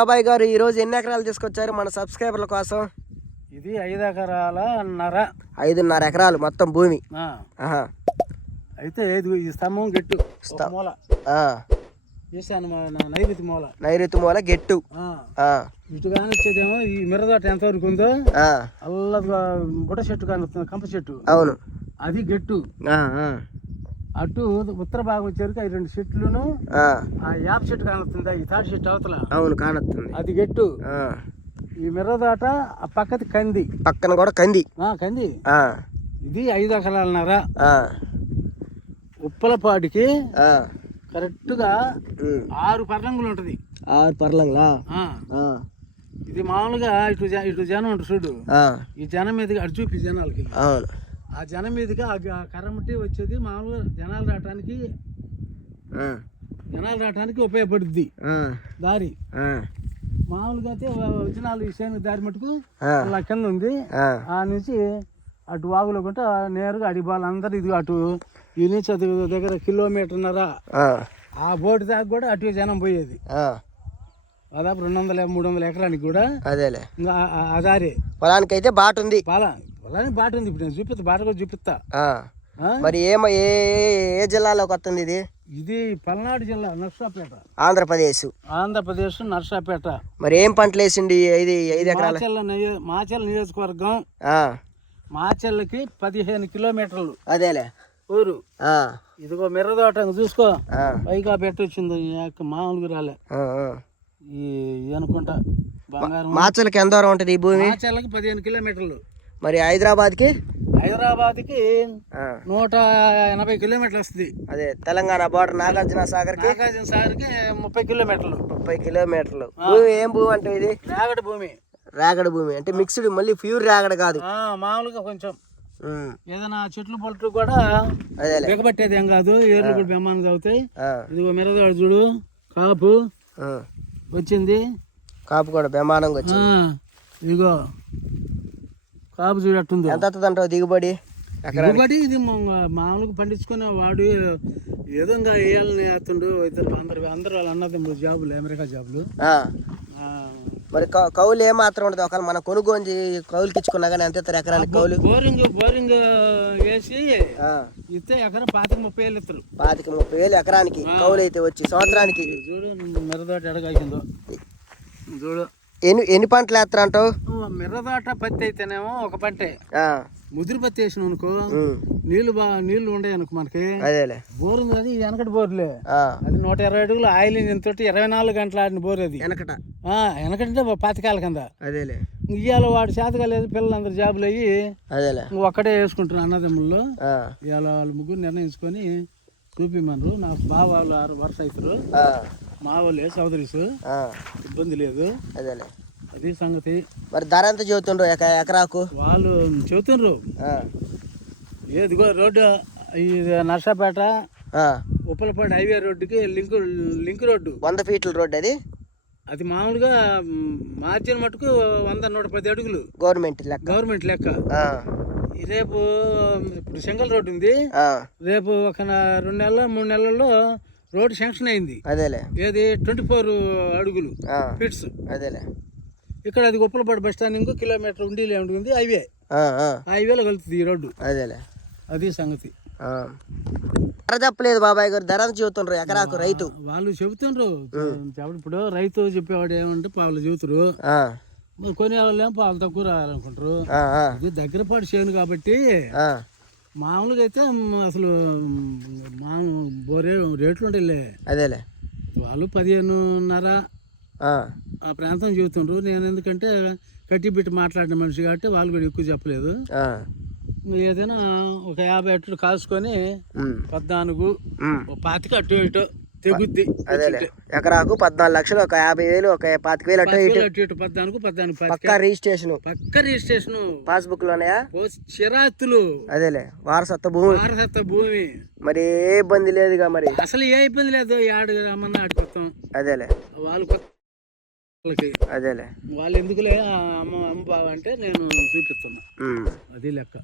బాబాయ్ గారు ఈ రోజు ఎన్ని ఎకరాలు తీసుకొచ్చారు మన సబ్స్క్రైబర్ల కోసం? ఇది 5 ఎకరాలన్నర. 5.5 ఎకరాలు మొత్తం భూమి. అయితే ఈ స్తంభం గెట్టు మూల చేశాను, నైరుతి మూల గెట్టు. ఇటు కానీ వచ్చేదేమో ఈ మిర్రదోట ఎంతవరకు ఉందో అల్ల బుట్ట చెట్టు కానుతుంది, కంప చెట్టు. అవును, అది గెట్టు. అటు ఉత్తర భాగం వచ్చేసరికి 2 చెట్లును ఆ యాప చెట్టు కానుతుంది, ఈ తాటి చెట్టు అవతల. అవును, కానొస్తుంది, అది గెట్టు. ఈ మిర్రదోట ఆ పక్కది కంది, పక్కన కూడా కంది. కంది. ఇది 5 ఎకరాలన్నర. ఉప్పలపాటికి కరెక్ట్ గా 6 పర్లంగులు ఉంటది. 6 పర్లంగులా? ఇది మామూలుగా ఇటు జనం ఉంటుంది చూడు, ఈ జనం మీదకి అటు చూపి జనాలకి. ఆ జనం మీదకి ఆ కర్రమట్టి వచ్చేది మామూలుగా జనాలు రావటానికి ఉపయోగపడుద్ది దారి. మామూలుగా అయితే జనాలు ఈ సేను దారి మటుకు అలా కింద ఉంది. ఆ నుంచి అటు వాగులో కొంటే నేరుగా అడిబాలు అందరు ఇది అటు ఈ నుంచి అది దగ్గర 1.5 కిలోమీటర్న్నర ఆ బోటు దాకా కూడా అటు జనం పోయేది. దాదాపు 200-300 ఎకరానికి కూడా. అదేలే, ఇంకా ఆ దారి పొలానికి అయితే బాట ఉంది. పొలానికి బాట ఉంది. ఇప్పుడు నేను చూపిస్తా, బాట కూడా చూపిస్తా. మరి ఏ జిల్లాలోకి వస్తుంది ఇది? ఇది పల్నాడు జిల్లా, నర్సాపేట, ఆంధ్రప్రదేశ్ నర్సాపేట. మరి ఏం పంటలు వేసిండి? 5 ఎకరాల మాచెల్ల నియోజకవర్గం. మాచెల్లకి 15 కిలోమీటర్లు. అదేలే ఊరు. ఇదిగో మిర్రదోట చూసుకో, పైగా పెట్టొచ్చింది, మామూలుగా రాలే. ఈ అనుకుంటా బంగారం. మాచెల్లకి ఎంత దూరం ఉంటుంది ఈ భూమి? మాచెల్లకి 15 కిలోమీటర్లు. మరి హైదరాబాద్కి 180 కిలోమీటర్లు వస్తుంది. అదే తెలంగాణ బోర్డర్ నాగార్జున సాగర్కి 30 కిలోమీటర్లు. 30 కిలోమీటర్లు. భూమి ఏం భూమి అంటే ఇది? రేగడి భూమి అంటే మిక్స్డ్, మళ్ళీ ప్యూర్ రేగడి కాదు, మామూలుగా కొంచెం ఏదైనా చెట్లు పొట్లు కూడా దిగబట్టేది ఏం కాదు. ఏర్లు కూడా బెమ్మానికి అవుతాయి. ఇదిగో మిర్రదోట చూడు, కాపు వచ్చింది. కాపు కూడా బెమ్మానంగా వచ్చింది. ఇదిగో కాపు చూడట్టుంది. ఎంత వస్తుంది అంటావు దిగుబడి? దిగుబడి ఇది మామూలుగా పండించుకునే వాడు ఏదో ఇంకా వేయాలని వేస్తుండు. అందరూ వాళ్ళు అన్నదమ్ముడు జాబులు, అమెరికా జాబులు. మరి కౌలు ఏమాత్రం ఉంటుంది? ఒకవేళ మనం కొనుగోలు కౌలుకి ఇచ్చుకున్నా కానీ ఎంత ఇస్తారు ఎకరానికి కౌలు? బోరింగ్ వేసి ఇస్తే ఎకరం 25-30 ఇస్తారు. 25-30 ఎకరానికి కౌలు అయితే వచ్చి సంవత్సరానికి. చూడు మిర్రదోట ఎడగాల్సిందో చూడు. ఎన్ని పంటలు వేస్తారు అంటావు? మిర్రదోట పత్తి అయితేనేమో ఒక పంటే. ముదిరి పత్తి వేసిన అనుకో నీళ్లు ఉండే అనుకో మనకి. అదేలే, బోర్ ఉంది. అది వెనకటి బోర్లే. అది 120 అడుగులు ఆయిల్ ఇంజిన్ తోటి 24 గంటలు ఆడిన బోర్ అది. వెనకటంటే 25 కింద. అదేలే, ఇవాళ వాడు చేతకాలేదు, పిల్లలందరూ జాబులు అయ్యి ఒక్కడే వేసుకుంటున్నారు అన్నదమ్ముళ్ళు. ఇవాళ వాళ్ళు ముగ్గురు నిర్ణయించుకొని చూపిమన్నారు. నాకు బావాళ్ళు 6 వరుస అవుతారు, మా వాళ్ళే సోదరీస్, ఇబ్బంది లేదు. అదేలే, అది సంగతి. మరి ధర ఎంత చెబుతుండ్రు ఎకరాకు? వాళ్ళు చెబుతుండ్రు ఏదిగో రోడ్డు, ఇది నర్సాపేట ఉప్పలపాడు హైవే రోడ్డుకి లింక్ రోడ్డు, 100 ఫీట్ల రోడ్డు. అది మామూలుగా మార్జిన్ మటుకు 100-110 అడుగులు గవర్నమెంట్ లెక్క. రేపు ఇప్పుడు సింగల్ రోడ్డు ఉంది. రేపు ఒక 2-3 నెలల్లో రోడ్డు శాంక్షన్ అయింది. అదేలే, ఏది 24 అడుగులు ఫీట్స్. అదేలే, ఇక్కడ అది ఉప్పలపాడు బస్ స్టాండింగ్ కిలోమీటర్ ఉండీలే ఉంటుంది. హైవేలో కలుగుతుంది ఈ రోడ్డు. అదేలే, అది సంగతి. ధర చెప్పలేదు బాబాయ్ గారు, ధర చెబుతుండ్రు ఎకరాకు రైతు. వాళ్ళు చెబుతుండ్రు. ఇప్పుడు రైతు చెప్పేవాడు ఏమంటే పావులు చెబుతారు, కొనేవాళ్ళు ఏమో పాలు తక్కువ రావాలనుకుంటారు. ఇది దగ్గరపాటు చేను కాబట్టి మామూలుగా అయితే అసలు బోరే రేట్లు ఉంటాయిలే. అదేలే, వాళ్ళు 15.5 ఆ ప్రాంతం చెబుతుండ్రు. నేను ఎందుకంటే కట్టి పెట్టి మాట్లాడిన మనిషి కాబట్టి వాళ్ళు కూడా ఎక్కువ చెప్పలేదు. ఏదైనా ఒక 50 అట్లు కాసుకొని 14, 25 అటు ఇటు తెగుద్ది. ఎకరాకు 14 లక్షలు, ఒక 50,000, ఒక 25,000 అటు ఇటు 14 పక్కా రిజిస్ట్రేషన్ పాస్బుక్ లోనే చిరాతులు. అదేలే, వారసత్వ భూమి. మరి ఏ ఇబ్బంది లేదుగా? మరి అసలు ఏ ఇబ్బంది లేదు. ఆడు రమ్మన్నా ఆడిపోతాం. అదేలే, వాళ్ళు అదేలే, వాళ్ళు ఎందుకులే అమ్మ బావ అంటే నేను చూపిస్తున్నా. అది లెక్క.